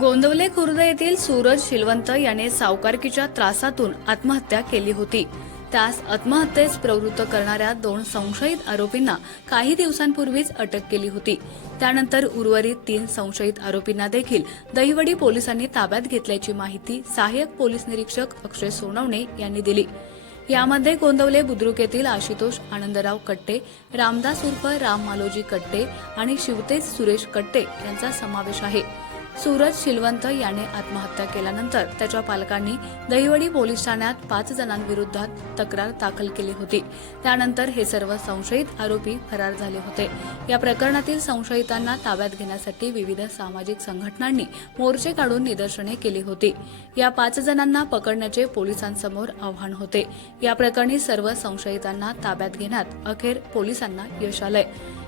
गोंदवले खुर्द येथील सूरज शिलवंत याने सावकारकीच्या त्रासातून आत्महत्या केली होती। त्यास आत्महत्येस प्रवृत्त करणाऱ्या 2 संशयित आरोपींना काही दिवसांपूर्वीच अटक केली होती। त्यानंतर उर्वरित 3 संशयित आरोपींना देखील दहिवडी पोलिसांनी ताब्यात घेतल्याची माहिती सहाय्यक पोलीस निरीक्षक अक्षय सोनवणे यांनी दिली। यामध्ये गोंदवले बुद्रुक येथील आशुतोष आनंदराव कट्टे, रामदास उर्फ राम मालोजी कट्टे आणि शिवतेज सुरेश कट्टे यांचा समावेश आहे। सूरज शिलवंत याने आत्महत्या केल्यानंतर त्याच्या पालकांनी दहिवडी पोलीस ठाण्यात 5 जणांविरोधात तक्रार दाखल केली होती। त्यानंतर हे सर्व संशयित आरोपी फरार झाले होते। या प्रकरणातील संशयितांना ताब्यात घेण्यासाठी विविध सामाजिक संघटनांनी मोर्चे काढून निदर्शने केली होती। या 5 जणांना पकडण्याचे पोलिसांसमोर आव्हान होते। या प्रकरणी सर्व संशयितांना ताब्यात घेण्यात अखेर पोलिसांना यश आलंय।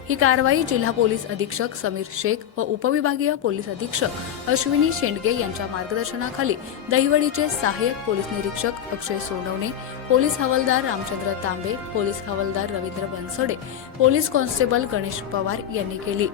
ही कारवाई जिल्हा पोलीस अधीक्षक समीर शेख व उपविभागीय पोलीस अधीक्षक अश्विनी शेंडगे यांच्या मार्गदर्शनाखाली दहिवडीचे सहाय्यक पोलीस निरीक्षक अक्षय सोनवणे, पोलीस हवालदार रामचंद्र तांबे, पोलीस हवालदार रवींद्र बनसोडे, पोलीस कॉन्स्टेबल गणेश पवार यांनी केली।